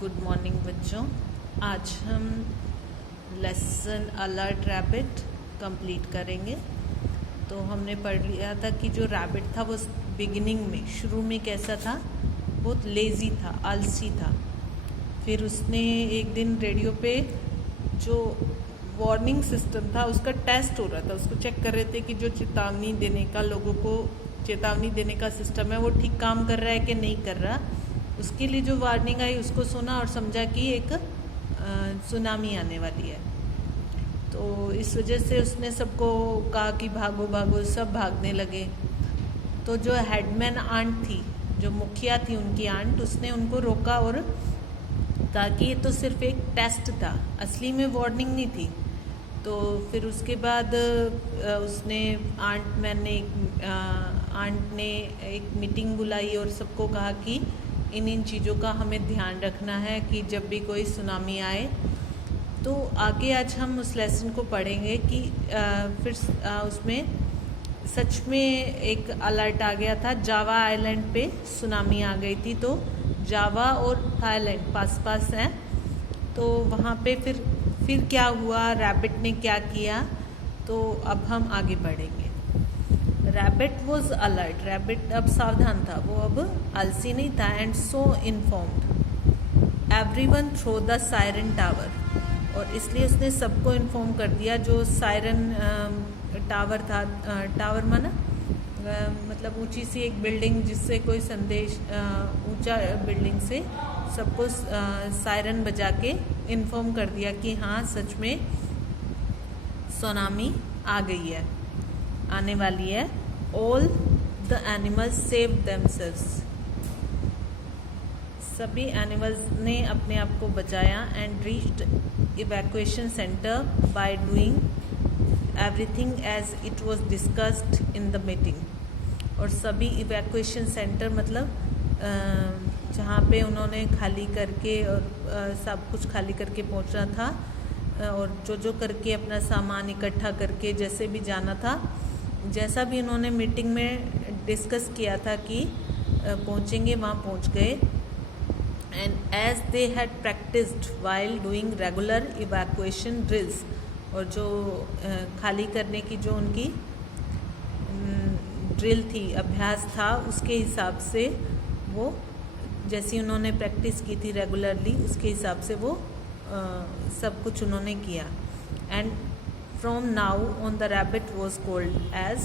Good morning बच्चों। आज हम लेसन अलर्ट रैबिट कंप्लीट करेंगे। तो हमने पढ़ लिया था कि जो रैबिट था वो बिगिनिंग में शुरू में कैसा था, बहुत लेज़ी था, आलसी था। फिर उसने एक दिन रेडियो पे जो वार्निंग सिस्टम था उसका टेस्ट हो रहा था, उसको चेक कर रहे थे कि जो चेतावनी देने का, लोगों को चेतावनी देने का सिस्टम है वो ठीक काम कर रहा है कि नहीं कर रहा। उसके लिए जो वार्निंग आई उसको सुना और समझा कि एक सुनामी आने वाली है। तो इस वजह से उसने सबको कहा कि भागो भागो, सब भागने लगे। तो जो हेडमैन आंट थी, जो मुखिया थी उनकी आंट, उसने उनको रोका और कहा कि ये तो सिर्फ एक टेस्ट था, असली में वार्निंग नहीं थी। तो फिर उसके बाद उसने आंट ने एक मीटिंग बुलाई और सबको कहा कि इन चीज़ों का हमें ध्यान रखना है कि जब भी कोई सुनामी आए। तो आगे आज हम उस लेसन को पढ़ेंगे कि फिर उसमें सच में एक अलर्ट आ गया था। जावा आइलैंड पे सुनामी आ गई थी। तो जावा और थाईलैंड पास पास हैं। तो वहाँ पे फिर क्या हुआ, रैबिट ने क्या किया, तो अब हम आगे बढ़ेंगे। रैबिट वॉज अलर्ट, रैबिट अब सावधान था, वो अब आलसी नहीं था। And so informed everyone through the siren tower, और इसलिए उसने सबको इन्फॉर्म कर दिया। जो सायरन टावर था, टावर माना मतलब ऊंची सी एक बिल्डिंग जिससे कोई संदेश, ऊंचा बिल्डिंग से सबको सायरन बजा के इन्फॉर्म कर दिया कि हाँ सच में सुनामी आ गई है, आने वाली है। All the animals save themselves, सभी एनिमल्स ने अपने आप को बचाया। And reached evacuation centre by doing everything as it was discussed in the meeting. और सभी इवैक्यूएशन सेंटर मतलब जहाँ पे उन्होंने खाली करके और सब कुछ खाली करके पहुँचना था, और जो करके अपना सामान इकट्ठा करके जैसे भी जाना था, जैसा भी उन्होंने मीटिंग में डिस्कस किया था कि पहुँचेंगे, वहाँ पहुँच गए। And as they had practised while doing regular evacuation drills, और जो खाली करने की जो उनकी ड्रिल थी, अभ्यास था, उसके हिसाब से वो जैसी उन्होंने प्रैक्टिस की थी रेगुलरली, उसके हिसाब से वो सब कुछ उन्होंने किया। And from now on the rabbit was called as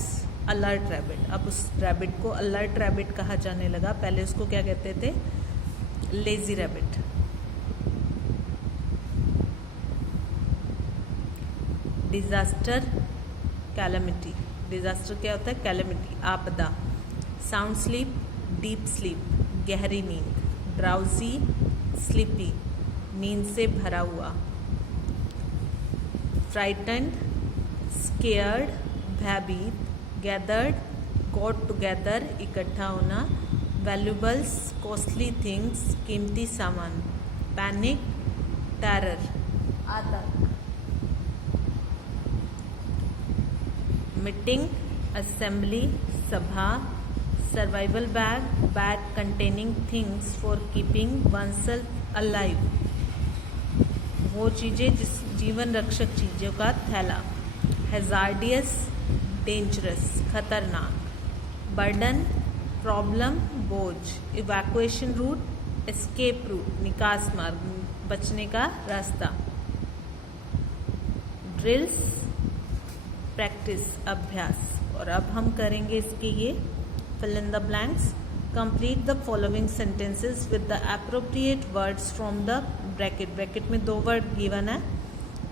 alert rabbit. अब उस रैबिट को अलर्ट रैबिट कहा जाने लगा। पहले उसको क्या कहते थे? Lazy rabbit. Disaster, calamity. Disaster क्या होता है? कैलेमिटी, आपदा। साउंड स्लीप, डीप स्लीप, गहरी नींद। ड्राउजी, स्लीपी, नींद से भरा हुआ। फ्राइटन्ड, स्केयर्ड, भयभीत। गैदर्ड, गॉट टुगेदर, इकट्ठा होना। वैल्यूबल्स, कॉस्टली थिंग्स, कीमती सामान। पैनिक, टेरर, आतंक। मीटिंग, असेंबली, सभा। Survival bag, bag containing things for keeping oneself alive, वो चीज़ें जिस जीवन रक्षक चीज़ों का थैला। हैजार्डियस, डेंजरस, खतरनाक। बर्डन, प्रॉब्लम, बोझ। इवैक्यूएशन रूट, एस्केप रूट, निकास मार्ग, बचने का रास्ता। ड्रिल्स, प्रैक्टिस, अभ्यास। और अब हम करेंगे इसके ये fill in the blanks. Complete the following sentences with the appropriate words from the bracket. Bracket में 2 वर्ड गिवन है,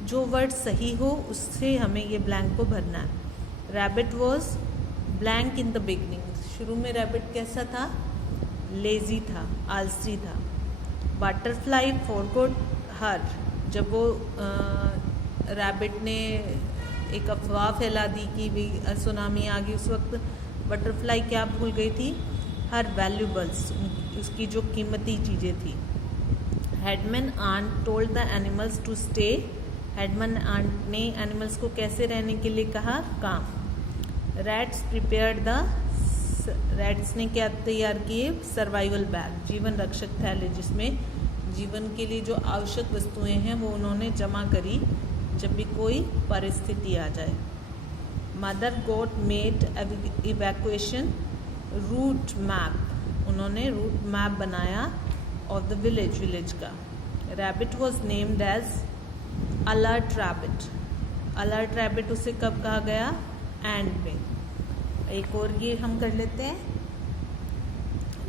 जो वर्ड सही हो उससे हमें ये ब्लैंक को भरना है। Rabbit was blank in the beginning, शुरू में रैबिट कैसा था? लेजी था, आलसी था। बटरफ्लाई फॉरगॉट हर, जब वो रैबिट ने एक अफवाह फैला दी कि भी सुनामी आ गई, उस वक्त बटरफ्लाई क्या भूल गई थी? हर वैल्यूबल्स, उसकी जो कीमती चीज़ें थी। Headman ant told the animals to stay, headman ant ने एनिमल्स को कैसे रहने के लिए कहा? काम। रैट्स प्रिपेयर्ड द, रैट्स ने क्या तैयार किए? सर्वाइवल बैग, जीवन रक्षक थैले जिसमें जीवन के लिए जो आवश्यक वस्तुएं हैं वो उन्होंने जमा करी जब भी कोई परिस्थिति आ जाए। Mother goat made evacuation route map, उन्होंने रूट मैप बनाया ऑफ द विलेज का। Rabbit was named as alert rabbit, alert rabbit उसे कब कहा गया? एंड में। एक और ये हम कर लेते हैं।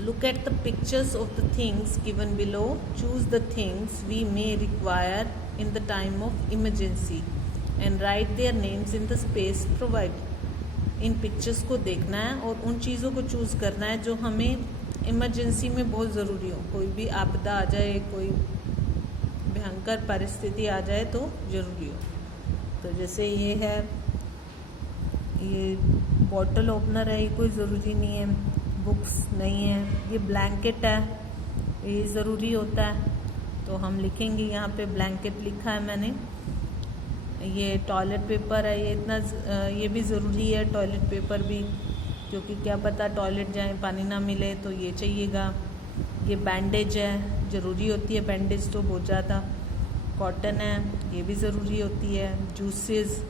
Look at the pictures of the things given below. Choose the things we may require in the time of emergency and write their names in the space provided. In pictures को देखना है और उन चीज़ों को चूज़ करना है जो हमें इमरजेंसी में बहुत ज़रूरी हो। कोई भी आपदा आ जाए, कोई भयंकर परिस्थिति आ जाए तो ज़रूरी हो। तो जैसे ये है, ये बॉटल ओपनर है, ये कोई ज़रूरी नहीं है। बुक्स नहीं है। ये ब्लैंकेट है, ये ज़रूरी होता है तो हम लिखेंगे यहाँ पे ब्लैंकेट लिखा है मैंने। ये टॉयलेट पेपर है, ये इतना ये भी ज़रूरी है टॉयलेट पेपर भी, क्योंकि क्या पता टॉयलेट जाए पानी ना मिले तो ये चाहिएगा। ये बैंडेज है, ज़रूरी होती है बैंडेज तो बहुत ज़्यादा। कॉटन है, ये भी ज़रूरी होती है। जूसेस,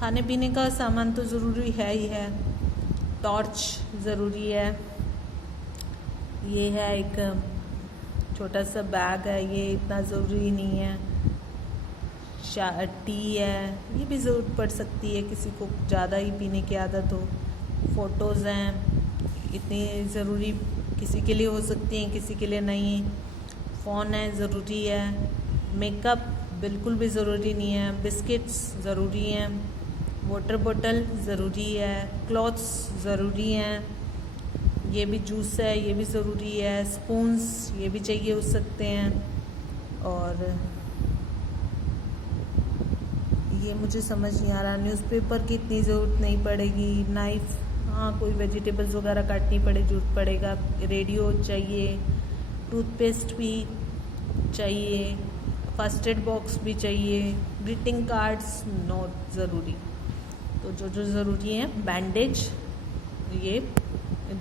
खाने पीने का सामान तो ज़रूरी है ही है। टॉर्च ज़रूरी है। ये है एक छोटा सा बैग है, ये इतना ज़रूरी नहीं है। टी है, ये भी ज़रूरत पड़ सकती है किसी को ज़्यादा ही पीने की आदत हो। फ़ोटोज़ हैं, इतनी ज़रूरी किसी के लिए हो सकती हैं, किसी के लिए नहीं। फ़ोन है, ज़रूरी है। मेकअप बिल्कुल भी ज़रूरी नहीं है। बिस्किट्स ज़रूरी हैं। वाटर बॉटल ज़रूरी है। क्लॉथ्स ज़रूरी हैं। ये भी जूस है, ये भी ज़रूरी है। स्पून्स ये भी चाहिए हो सकते हैं। और ये मुझे समझ नहीं आ रहा, न्यूज़पेपर की इतनी ज़रूरत नहीं पड़ेगी। नाइफ, हाँ कोई वेजिटेबल्स वगैरह काटनी पड़े ज़रूरत पड़ेगा। रेडियो चाहिए। टूथपेस्ट भी चाहिए। फर्स्ट एड बॉक्स भी चाहिए। ग्रीटिंग कार्ड्स नॉट ज़रूरी। तो जो जो ज़रूरी है, बैंडेज, ये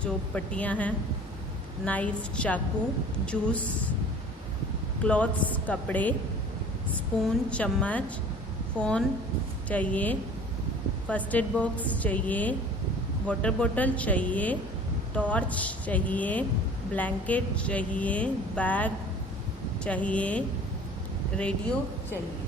जो पट्टियाँ हैं, नाइफ, चाकू, जूस, क्लॉथ्स कपड़े, स्पून चम्मच, फ़ोन चाहिए, फर्स्ट एड बॉक्स चाहिए, वाटर बॉटल चाहिए, टॉर्च चाहिए, ब्लैंकेट चाहिए, बैग चाहिए, रेडियो चाहिए।